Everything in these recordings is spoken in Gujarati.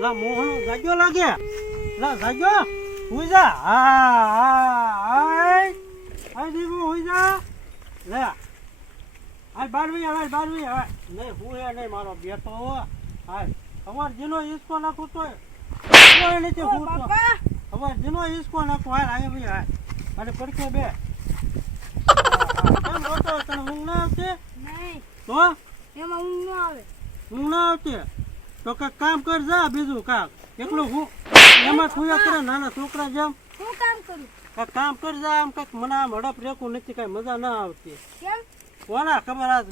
લા મોહન જાગ્યો લાગે લા જાગ્યો હુઈ જા આ દીકુ હુઈ જા લે આ બારવી હવે નહીં હું એ નહીં મારો બેટો હા અમાર જીનો ઈસકો નાખું તો કોઈ નથી હું તો અમાર જીનો ઈસકો નાખું હાલ આય ભાઈ હા અને પડકે બે કેમ રોતો તને ઊંઘ ના આવતી નહીં તો એમાં ઊંઘ ન આવે ઊંઘ ના આવતી તો કાંઈક કામ કર જા બીજું કાંક એકલું હું એમાં ખુયા કરે નાના છોકરા જેમ શું કામ કરું કાંઈક કામ કર જા આમ કાંઈક મને આમ હડપ રેખું નથી કાંઈ મજા ના આવતી કેમ કોના ખબર આજ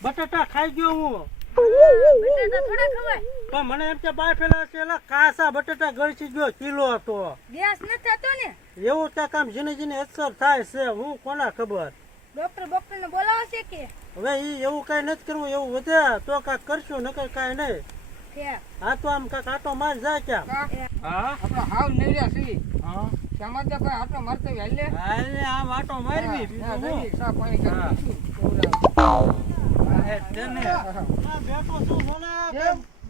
બટાટા ખાઈ ગયો હું બટાટા થોડા ખવાય પણ મને એમ કે બાય ફેલા છે કાસા બટાટા ગળચી ગયો કિલો હતો ગેસ ન થતો ને એવું ત્યાં કામ જીને અસર થાય છે હું કોના ખબર ડોક્ટર ને બોલાવો છે કે હવે ઈ એવું કઈ નથી કરવું એવું વધે તો કાંઈક કરશું નકર કાંઈ નહીં છે આ તો આમ કાંઈક આટો માર જાય ક્યાં હા આપણે હાવ નર્યા છીએ હા સમાજના ભાઈ આટલો મારતો વેલે હાલે આમ આટો મારવી બીજું હું સા પાણી કરી તેને આ બેઠો છું બોલે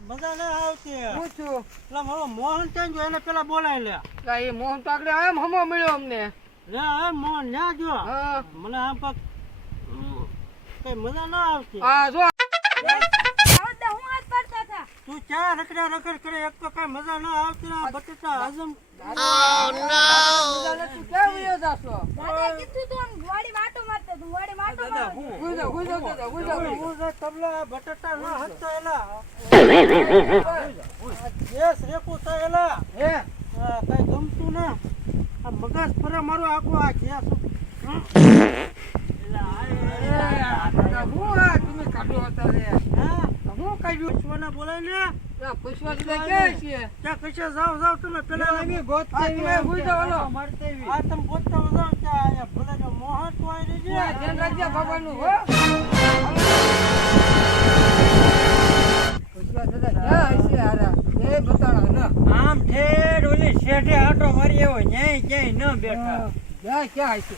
મજા ના આવતી હું છું એટલે મારો મોહન ત્યાં ગયો એને પેલા બોલાવી લે એ મોહન તો આગળ એમ હમો મળ્યો અમને લે મોહન ન્યા જો હા મને આમ કાંઈક કઈ મજા ના આવતી આ જો આવતા હું હાથ પડતા હતા તું ચા રખડ કરે એક તો કઈ મજા ના આવતી ને આ બટેટા હજમ તું ક્યાં વયો જાશો દાદા કીધું તું આમ વાડી વાટો મારતો તું વાડી વાટો દાદા મારતો ગુજો હું તબલા બટેટા ના હતા એલા ગેસ રેકું થાય એલા હે કઈ ગમતું ના આ મગજ ફરે મારું આખું આ ગેસ હું આ તમે કાઢો હતા રે હા હું કાઢ્યું પુષ્પના બોલાય ને પુષ્પા ક્યાં છે ત્યાં કશે જાવ તમે પેલા તમે ગોત તમે હુઈ જાવ લો આ તમે ગોતતા જાવ ત્યાં અહીંયા ભલે કે મોહન તો આવી ધ્યાન રાખજે ભગવાનનું હો પુષ્પા દાદા ક્યાં હશે હારા એ બતાડો ને આમ ઠેર ઓલી શેઠે આટો મારી એવો ન્યાય ક્યાંય ન બેઠા ક્યાં હશે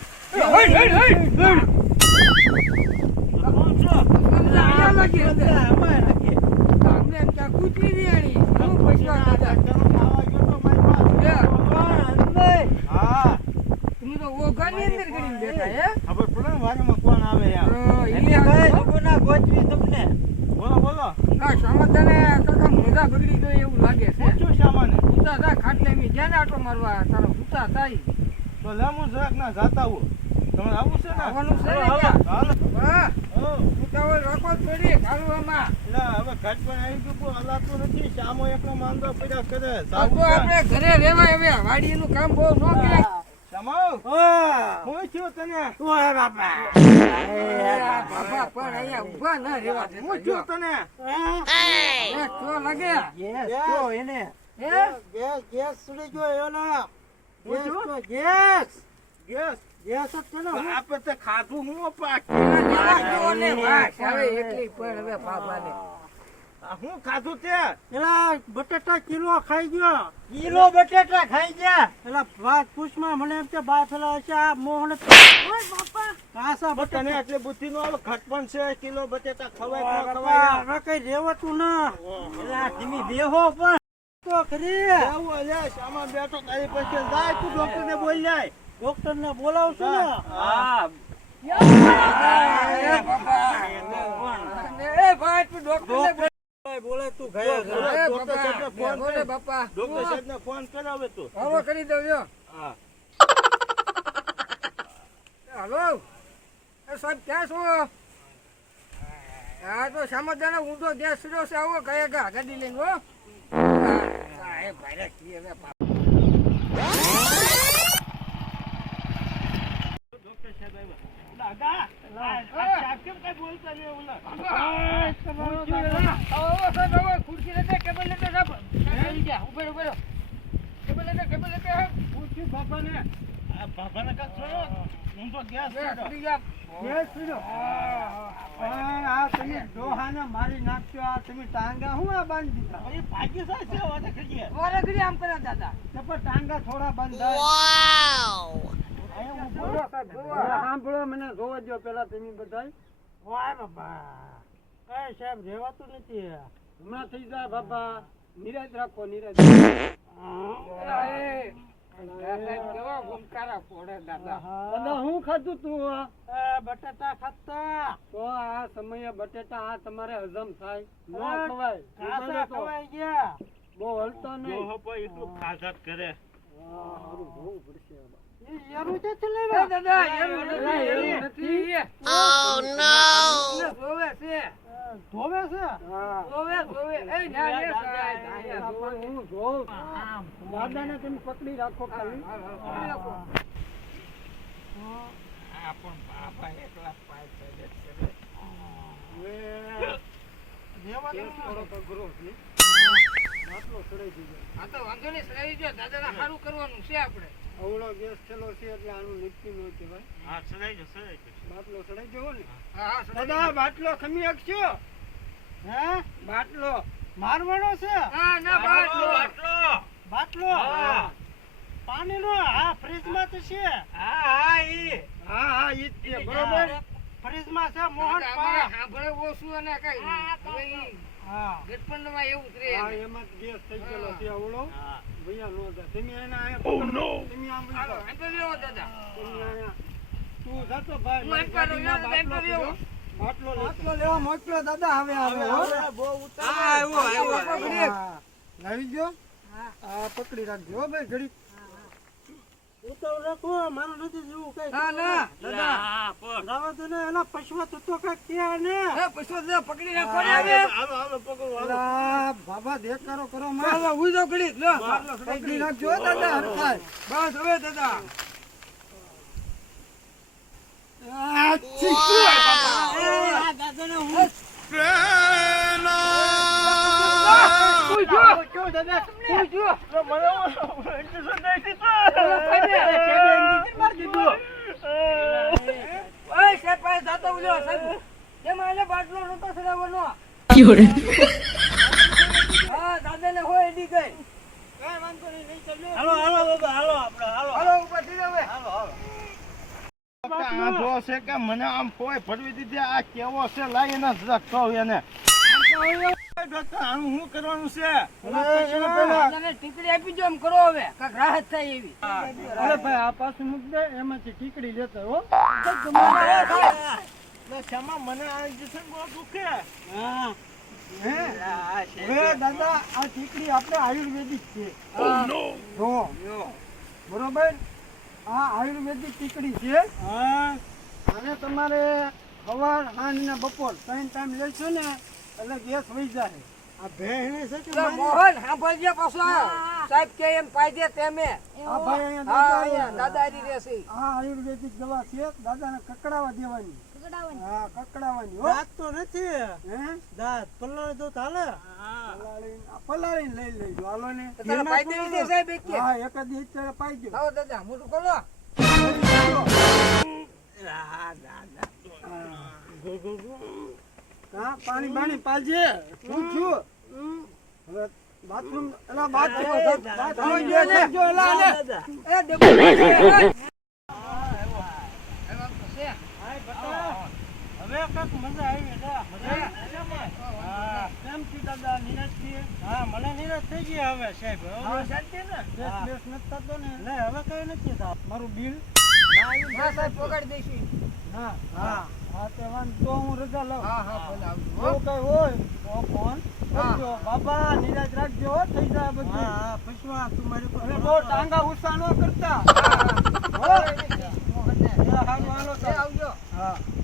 અમને ક્યાં કૂતરી ની આણી હું પુષ્પા દાદા તમે તો ઓગાની અંદર કરીને બેઠા હે ખબર પડે ને વારમાં કોણ આવે બોલો આ સમાધાને કાકા મોઢા બગડી ગયો એવું લાગે છે શું સામાને ઉતા થા ખાટલે મી જ્યાં આટો મારવા તારો ઉતા થાય તો લેમું જરાક ના જાતા હો તમે આવું છે ને આવવાનું છે ને હાલો, ત્યાં? હાલો. વાહ હો ઉતાવળ રાખો થોડી ખાલવામાં એટલે હવે ઘાટ પણ આવી ગયું કોઈ હલાતું નથી શામો એકલો માંદો પડ્યા કરે તો આપણે ઘરે રહેવાય હવે વાડીનું કામ બહુ ન કરે શામો હું છું તને બાપા પણ અહીંયા ઊભા ન રહેવા દે હું છું તને એ તો લાગે એને હે ગેસ સુડી ગયો એનો ગેસ ગેસ જ છે ને આપણે તે ખાધું હું પાક લેવા ગયો ને વાહ હવે એકલી પણ હવે બાપાને હું ખાધું તે એલા બટેટા કિલો ખાઈ ગયો બટેટા ખાઈ ગયા એલા વાત પૂછમાં મને એમ કે બા ફેલા છે આ મોહન ઓય બાપા કાસા બટેટા એટલે બુદ્ધિ નો આવે ઘટપણ છે કિલો બટેટા ખવાય ન ખવાય હવે કઈ રેવતું ના એલા ધીમી દેહો પણ તો ખરી આવું અલ્યા સામા બેઠો તારી પાસે જાય તું ડોક્ટર ને બોલ જાય ડોક્ટર ને બોલાવશું ને હા એ ભાઈ તું ડોક્ટર બોલે તું બોલે બાપા ડોક્ટર સાહેબ ને ફોન કરાવે તું હવે કરી દઉં જો હા હાલો એ સાહેબ ક્યાં છો હા તો સામધાને ઊંધો દેશ સુર્યો છે આવો ગયા ગા ગાડી લઈને હો સાહેબ ભાઈ કી હવે ડોક્ટર સાહેબ આવ્યા સાહેબ કેમ કઈ બોલતા નહીં ઓલા ખુરશી લેતે કેબલ લેતે સાહેબ ઉભેરો કેબલ લેતે પૂછ્યું બાપાને કાક છોડો હું તો ગેસ છોડો આ તમે ડોહાને મારી નાખ્યો આ તમે ટાંગા હું આ બાંધી દીધા એ ભાગ્ય સાહેબ છે વાતે કરીએ ઓરે ઘડી આમ કરે દાદા પણ ટાંગા થોડા બંધાય સાંભળો મને જોવા દો પેલા તમે બધા વાહ બાબા કઈ સાહેબ રેવાતું નથી હમણાં થઈ જાય બાબા નિરાજ રાખો નિરાજ. કેવા ગુમકારા પોડે દાદા. દાદા હું ખાધું તું બટાટા ખાતા તો આ સમયે બટેટા આ તમારે હજમ થાય ન ખવાય ખવાઈ ગયા બહુ હલતા નહીં એટલું ખાધા કરે સારું જોવું પડશે યારું ક્યાંથી લાવ્યા? દાદા એવું નથી. Oh no! જોવે છે. ધોવે છે જોવે જોવે. એ ના લે સાહેબ. હું જોઉં દાદાને તમે પકડી રાખો ખાલી આ તો વાંધો નહીં સરાઈ જો દાદાને સારું કરવાનું છે આપણે. અવળો ગેસ થયેલો છે એટલે આનું નિપટી ન કહેવાય. બાટલો સડાઈ જવો ને હા હા સરાઈ દાદા બાટલો ખમી શકશો હે બાટલો મારવાનો છે હા ના બાટલો. બાટલો પાણીનો હા ફ્રીજમાં તો છે હા ઈ જ છે બરોબર ફ્રીજમાં છે મોહન અમારે સાંભળે ઓછું અને કઈ હવે ઈ હા ગટપણમાં એવું જ રહે હા ને. એમાં ગેસ થઈ ગયેલો છે અવળો ભૈયા નો જા તમે એના આયા તમે આમ હાલો, આમ તો લેવો દાદા. તમે આયા તું જાતો ભાઈ હું એમ કરું, એમ કરું. બાટલો લેવા મોકલો દાદા હવે બહુ લાવી ગયો હા પકડી રાખજો હો ભાઈ ઘડી ઉતાવ રાખો મારું નથી જેવું કઈ ના ના દાદા. રાવા દે ને એના પશુઓ તો કઈ કે ને એ પછી દાદા પકડી રાખો ને હવે. અલા, બાબા દેખાડો કરો માં હાલો, હું તો ઘડી લો. બાટલો સડાઈ પકડી ગઈ. રાખજો હો દાદા હરખાય બસ હવે દાદા. આ ચીકુ આ દાદાને હું કેવું દાદા? હું જો. ઓય, સાહેબ પાસે જાતો ઉલ્યો, સાહેબ. એમાં એને બાટલો નહોતો સડાવવાનો. હા, દાદાને હોય એડી ગઈ. કાંઈ વાંધો નહીં, નહીં ચાલ્યો. હાલો બાબા હાલો આપણે હાલો હાલો, ઉપર થઈ જાવ હવે. આ જો છે કે મને આમ કોઈ ફરવી દીધી આ કેવો છે લાઈ એને જરા કહું એને ડોક્ટર આનું શું કરવાનું છે દાદાને ટીકડી આપી દો, એમ કરો હવે. કાંઈક રાહત થાય એવી. અરે ભાઈ આ પાછું મૂક દે એમાંથી ટીકડી લેતો હો ક્ષમા મને આ જશે બહુ દુખે હા હે હવે દાદા આ ટીકડી આપણે આયુર્વેદિક છે જો બરોબર આ આયુર્વેદિક ટીકડી છે હા અને તમારે સવાર સાંજ ને બપોર 3 ટાઈમ લેશો ને એટલે ગેસ વહી જાય આ ભેહને છે કે લે, મોહન, સાંભળજે પાછો. સાહેબ કે એમ પાઈ તેમે. આ ભાઈ હા, અહીંયા અહીંયા દાદા આરી રહેશે. આ આયુર્વેદિક દવા છે દાદાને કકડાવા દેવાની પકડાવવાની. હા કકડાવાની હો દાંત તો નથી હે દાંત પલાળી દો તો હાલે પલાળીને લઈ લેજો હાલો ને તો તારે પાઈ દેવી છે, સાહેબ, એક કે? હા એક જ અત્યારે પાઈ દો આવો દાદા, મોઢું ખોલો. હા પાણી બાણી પાલજે હું છું હવે બાથરૂમ એલા બાથરૂમ જો એલા ને એ ડબ્બો લઈ લે. એમાં તો છે. હવે કઈક મજા આવી હા કેમ છે દાદા નિરાશ છીએ હા મને નિરાશ થઈ ગઈ હવે સાહેબ હવે શાંતિ ને બેસ નથી થતો ને નહીં હવે કઈ નથી થતું મારું બિલ હા, સાહેબ, પકડી દઈશું. હા હા હા તે વાંધો તો હું રજા લઉં હા, હા, ભલે આવજો. જો કઈ હોય તો ફોન કરજો બાબા નિરાશ રાખજો હો, થઈ જાય બધું હા પછવા તું મારી પર બહુ ટાંગા ઉસા ન કરતા હા, હા. હો